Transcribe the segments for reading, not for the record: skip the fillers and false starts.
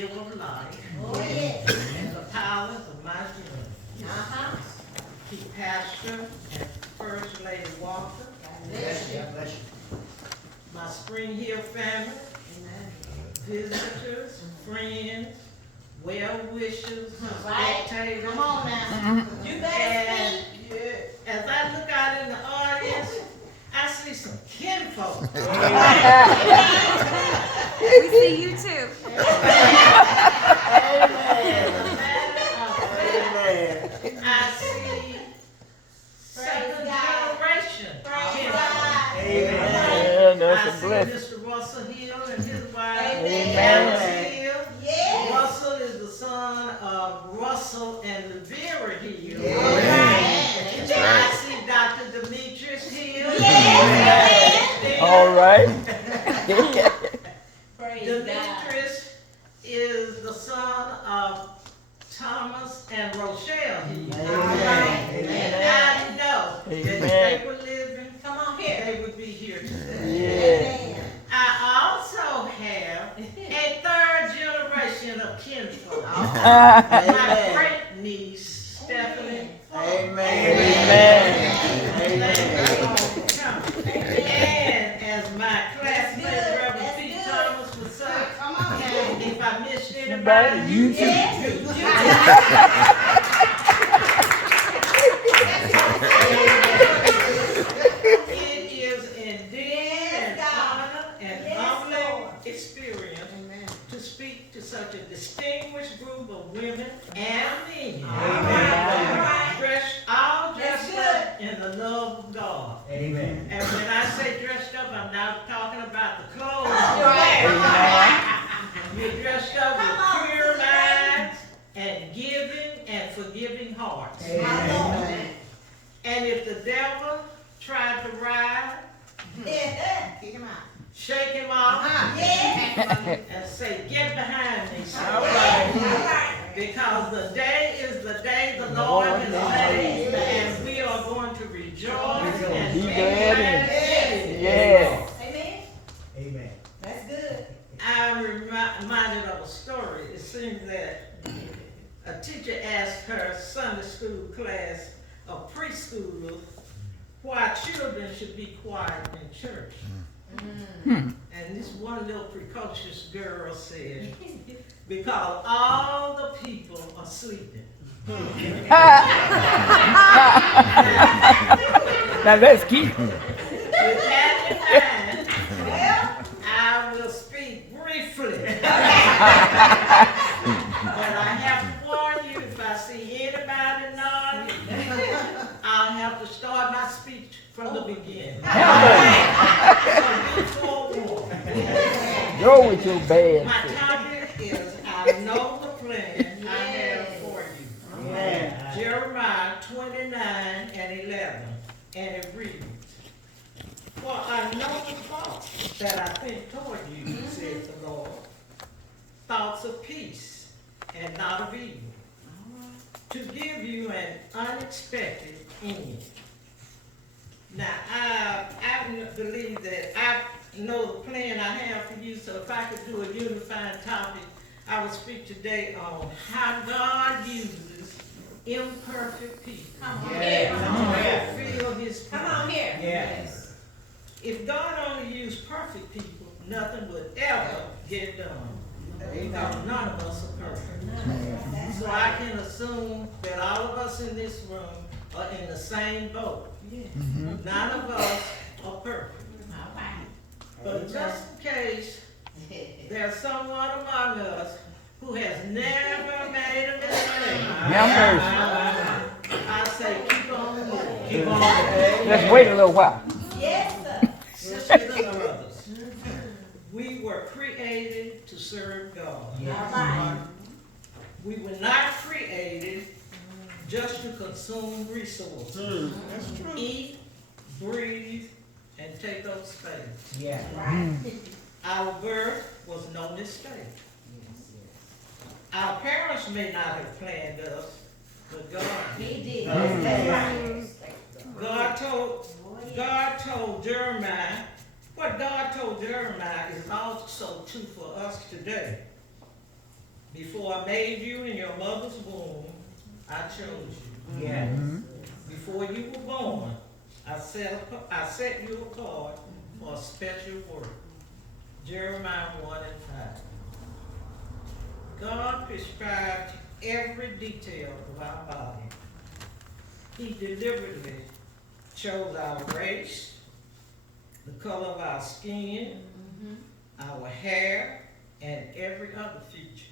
giver of life, Oh, yes. and the powers of my dreams. Uh-huh. Keep Pastor and First Lady Walker, Bless you. Bless you. my Spring Hill family, visitors, friends, well wishers, Right. spectators. Come on now. You better And speak. as I look out in the audience, I see some kinfolk. We see you too. I see second generation. Praise Amen. God. I see Mr. Russell Hill and his wife, Amen. Alice Hill. Yes. Russell is the son of Russell and Vera Hill. Yes. I see Dr. Demetrius Hill. Yes. All right. Praise God. Demetrius is the son of Thomas and Rochelle Hill. Amen. And I know that if they were living, Come on here. they would be here today. Amen. I also have a third generation of kinfolk. My great niece, Stephanie. Amen. And as my classmate, Reverend P. Thomas would say, Come on here. and if I missed anybody, You too. it is indeed an honor and humbling experience to speak to such a distinguished group of women and men. All dressed up in the love of God. Amen. And when I say dressed up, I'm not talking about the clothes. You're dressed up with pure minds and giving and forgiving hearts. And if the devil tried to ride, Kick him out. shake him off Yeah. and say, get behind me, son. All right. Because the day is the day the Lord has made, and we are going to rejoice and Be be glad glad in it. Yeah. Amen. Amen. That's good. I'm reminded of a story. It seems that a teacher asked her Sunday school class of preschoolers why children should be quiet in church. And this one little precocious girl said, because all the people are sleeping. Now let's keep. With that in mind, I will speak briefly. But I have to warn you, if I see anybody nodding, I'll have to start my speech from the beginning. So be forewarned. Go with your My bad. topic is, I know the plan I have for you. Jeremiah 29:11, and it reads, for I know the thoughts that I think toward you, says the Lord, thoughts of peace and not of evil, to give you an unexpected end. Now, I believe that I know the plan I have for you, so if I could do a unifying topic, I would speak today on how God uses imperfect people Come on here. to feel his Come power. on here. Yes. If God only used perfect people, nothing would ever get done. Because none of us are perfect. So I can assume that all of us in this room are in the same boat. None of us are perfect. All right. But just in case there's someone among us who has never made a mistake, I say keep on moving. Keep on. Let's wait a little while. Yes, sir. Sisters and brothers, we were created to serve God. All right. We were not created just to consume resources. Eat, breathe, and take up space. Yeah. Right. Our birth was no mistake. Our parents may not have planned us, but God did. He did. That's right. God told Jeremiah, what God told Jeremiah is also true for us today. Before I made you in your mother's womb, I chose you. Yes. Before you were born, I set you apart for a special work. Jeremiah 1:5. God prescribed every detail of our body. He deliberately chose our race, the color of our skin, our hair, and every other feature.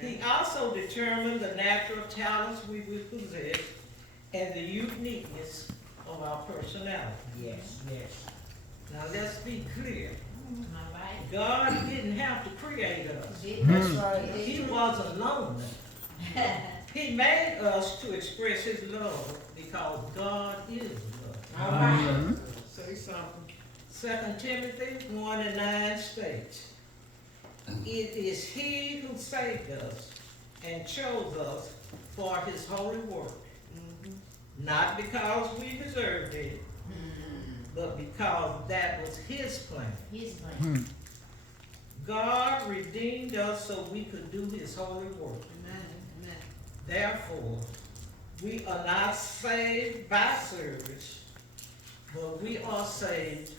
He also determined the natural talents we would possess and the uniqueness of our personality. Yes, yes. Now let's be clear. God didn't have to create us. That's right. He wasn't lonely. He made us to express his love because God is love. Say something. 2 Timothy 1:9 states, it is he who saved us and chose us for his holy work, not because we deserved it, but because that was his plan. His plan. God redeemed us so we could do his holy work. Therefore, we are not saved by service, but we are saved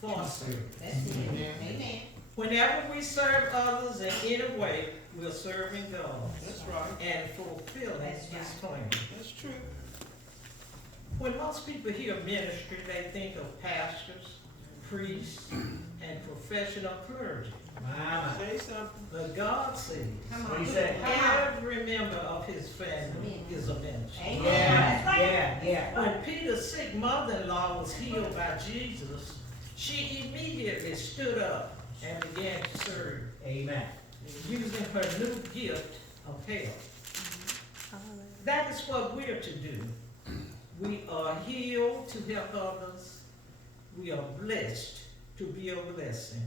for service. That's it. Amen. Whenever we serve others in any way, we're serving God That's right. and fulfilling That's his right. plan. That's true. When most people hear ministry, they think of pastors, priests, and professional clergy. Mama. Say something. But God says Come What on. he said? every member of his family is a minister. Amen. Yeah, That's right. yeah. When Peter's sick mother-in-law was healed by Jesus, she immediately stood up and began to serve, Amen. using her new gift of help. That is what we're to do. We are healed to help others. We are blessed to be a blessing.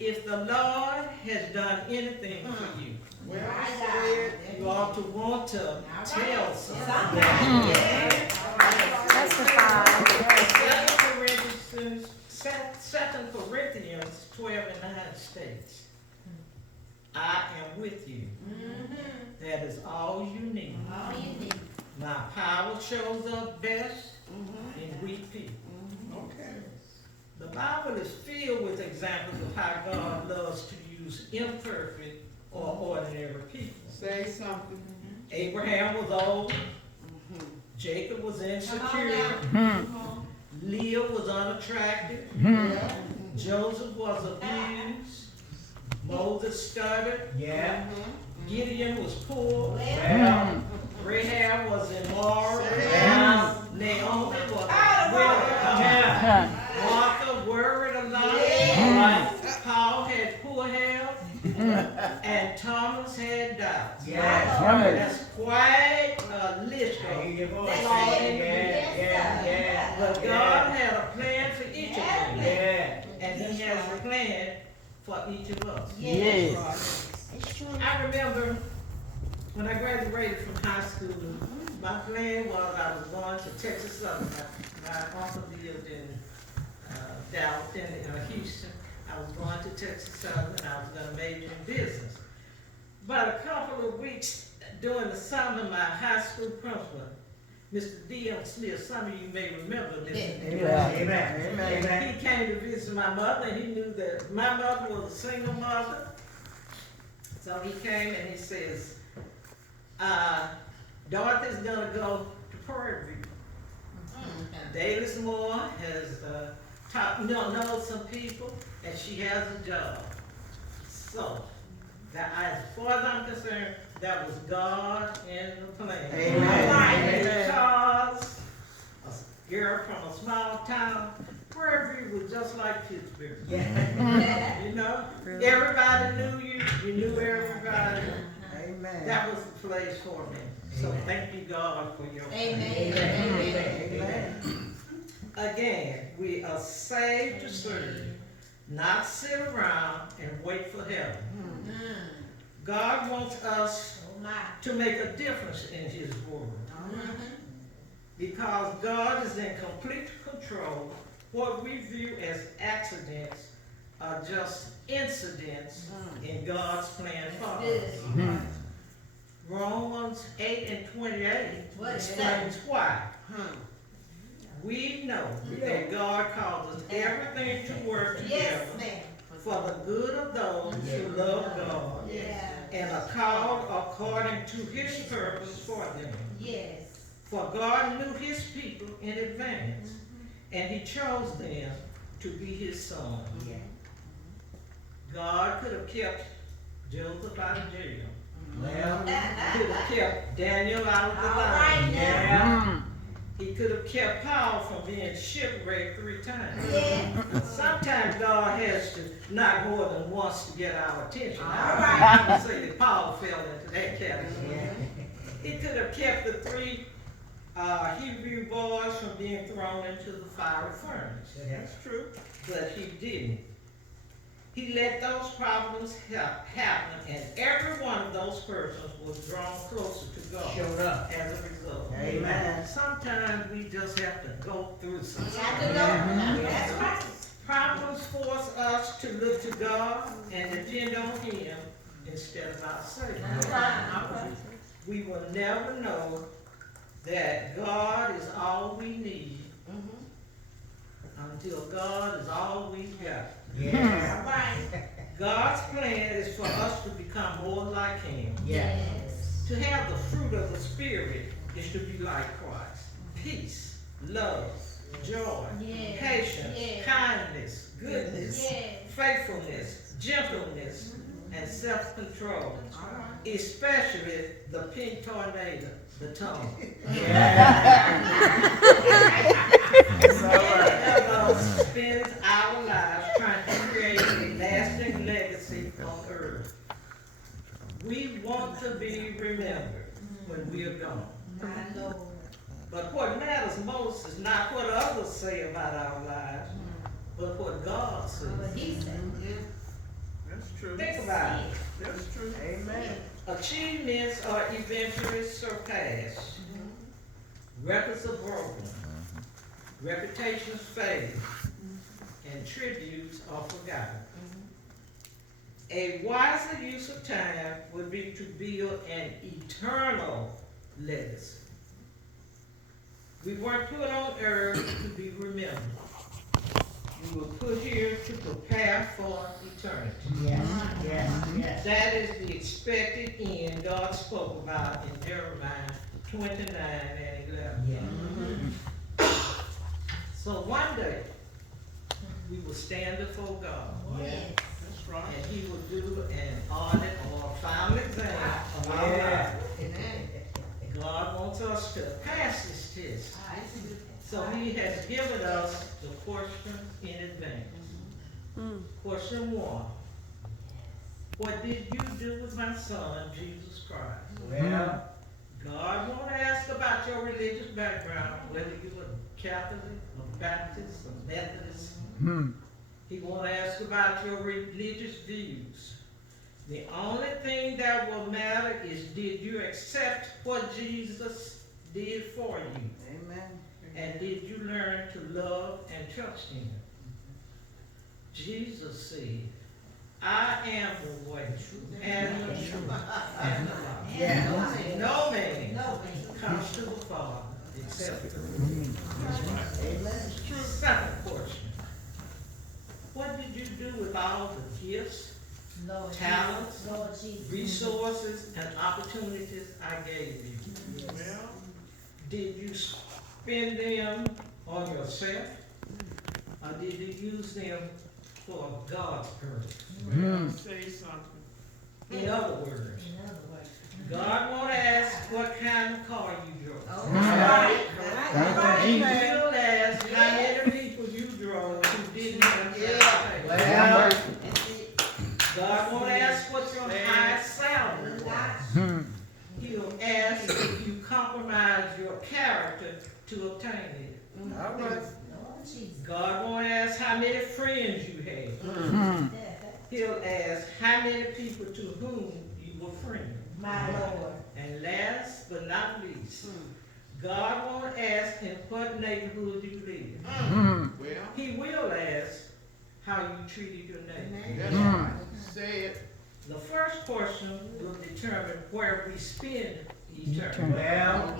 If the Lord has done anything for you, Well Right said. now. you ought to want to tell someone. Second Corinthians 12:9 states, I am with you. That is all you need. All you need. My power shows up best in weak people. Okay. The Bible is filled with examples of how God loves to use imperfect or ordinary people. Say something. Abraham was old. Jacob was insecure. Leah was unattractive. Joseph was abused. Moses stuttered. Yeah. Gideon was poor. Well. Rahab was immoral. Yeah. Naomi was a Yeah. Martha worried a lot. Right. Paul had poor health. And Thomas had doubts. Yes. That's quite a list There of you go. That's flawed it. individuals. Yeah. But God had a plan for each of them. Yeah. And he has a plan for each of us. Yes. It's true. I remember when I graduated from high school, my plan was I was going to Texas Southern. My uncle lived in Dallas, in Houston. I was going to Texas Southern and I was going to major in business. But a couple of weeks during the summer, my high school principal, Mr. D.M. Smith, some of you may remember this. Amen. Amen. He came to visit my mother, and he knew that my mother was a single mother. So he came and he says, Dorothy's gonna go to Prairie View. Davis Moore has knows some people, and she has a job. So, that, as far as I'm concerned, that was God in the plan. Amen. Because a girl from a small town, Prairie View was just like Pittsburg. Yeah. You know, everybody knew you, you knew everybody. Amen. That was the place for me. So thank you, God, for your Amen. Amen. Again, we are saved to serve, not sit around and wait for heaven. God wants us Oh my. to make a difference in his world. Because God is in complete control, what we view as accidents are just incidents in God's plan for Good. us. Romans 8:28 What is explains why. We know that God causes everything to work Yes, together ma'am. for the good of those who love God Yeah. and are called according to his purpose for them. Yes. For God knew his people in advance, and he chose them to be his son. God could have kept Joseph out of jail. Well, Could have kept Daniel out of the All lion. right now. Yeah. He could have kept Paul from being shipwrecked 3 times. Yeah. Sometimes God has to knock more than once to get our attention. All I would say that Paul fell into that category. He could have kept the 3 Hebrew boys from being thrown into the fiery furnace. That's true. But he didn't. He let those problems happen, and every one of those persons was drawn closer to God. Showed up. As a result. Amen. Sometimes we just have to go through something. Got to know. That's right. Problems force us to look to God and depend on Him instead of ourselves. That's right. We will never know that God is all we need until God is all we've got. Yeah. All right. God's plan is for us to become more like Him. Yes. To have the fruit of the Spirit is to be like Christ. Peace, love, joy, Yes. patience, Yes. kindness, goodness, Yes. faithfulness, gentleness, and self-control. Especially the pink tornado, the tongue. Spends our lives trying to create a lasting legacy on earth. We want to be remembered when we are gone. My Lord. But what matters most is not what others say about our lives, but what God says. What he said. That's true. Think about it. That's true. Amen. Achievements are eventually surpassed. Records are broken. Reputations fade. And tributes are forgotten. A wiser use of time would be to build an eternal legacy. We weren't put on earth to be remembered. We were put here to prepare for eternity. Yes, yes, yes. That is the expected end God spoke about in Jeremiah 29 and 11. So one day, we will stand before God, Yes. That's right. and He will do an audit or a final exam of our lives. God wants us to pass this test. So He has given us the questions in advance. Question 1. What did you do with my son, Jesus Christ? Well, God won't ask about your religious background, whether you were Catholic or Baptist or Methodist. He won't ask about your religious views. The only thing that will matter is, did you accept what Jesus did for you? amen. And did you learn to love and trust Him? Jesus said, I am the way and the truth and the life. Yeah. No man No, man. comes to the Father except through me. Amen. Second question. What did you do with all the gifts, Lord talents, Jesus. Lord Jesus. resources, and opportunities I gave you? Well, Did you spend them on yourself, or did you use them for God's purpose? well, say something. In other words, In other words. God won't ask what kind of car you drove. Oh, all right. All right. He will ask how many people you drove who didn't have transportation. Well, That's it. God won't ask what your highest salary was. He'll ask if you compromise your character to obtain it. all right. Lord Jesus. God won't ask how many friends you had. He'll ask how many people to whom you were friends. My Lord. And last but not least, God won't ask in what neighborhood you live. Well, He will ask how you treated your neighbor. That's right. Say it. The first portion will determine where we spend eternity. Well,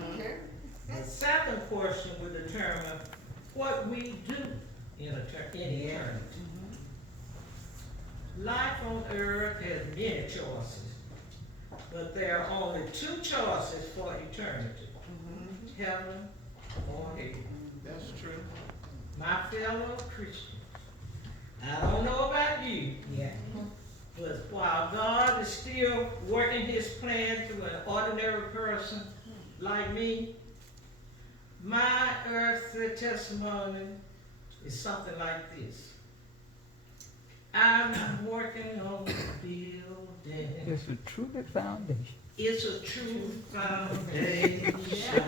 The second portion will determine what we do in eternity. Life on earth has many choices, but there are only two choices for eternity: heaven or hell. That's true. My fellow Christians, I don't know about you, but while God is still working his plan through an ordinary person like me, my earthly testimony is something like this. I'm working on the building. It's a true foundation. It's a true foundation.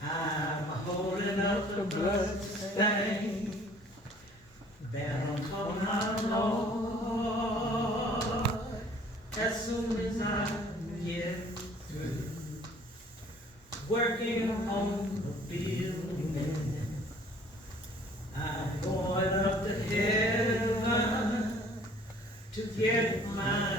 I'm holding up the bloodstained banner of my Lord. As soon as I get through working on the building, I'm going up to heaven to get my